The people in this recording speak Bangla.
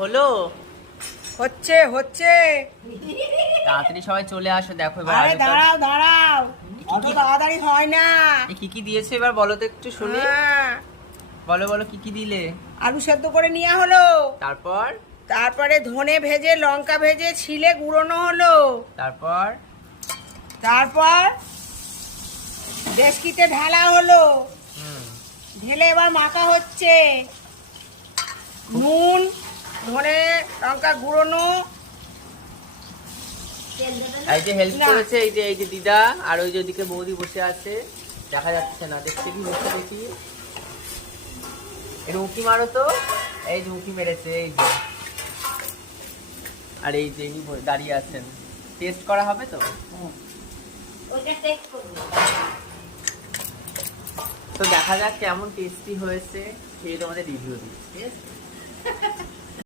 হলো হচ্ছে হচ্ছে তাড়াতাড়ি সবাই চলে আসো। দেখো এবার আরে দাঁড়াও দাঁড়াও, অত তাড়াতাড়ি হয় না। কি কি দিয়েছে এবার বলো তো একটু শুনি। হ্যাঁ, বলো বলো কি কি দিলে। আলু সেদ্ধ করে নেওয়া হলো, তারপর তারপরে ধনে ভেজে লঙ্কা ভেজে ছিলে গুঁড়োনো হলো, তারপর তারপর ডেস্কিতে ঢালা হলো, হুম ঢেলে এবার মাখা হচ্ছে। নুন ধনে লঙ্কা গুঁড়োনো। এই যে হেল্প না। করেছে, এই যে দিদা, আর ওই যে ওদিকে বৌদি বসে আছে, দেখা যাচ্ছে না, দেখতে কি বসে দেখি। একটু উঁকি মারো তো। এই যে উঁকি মেরেছে, এই যে। আর এই যে ইনি দাঁড়িয়ে আছেন, টেস্ট করা হবে তো। তো দেখা যাক কেমন টেস্টি হয়েছে, খেয়ে তোমাদের রিভিউ দিচ্ছি, ঠিক আছে?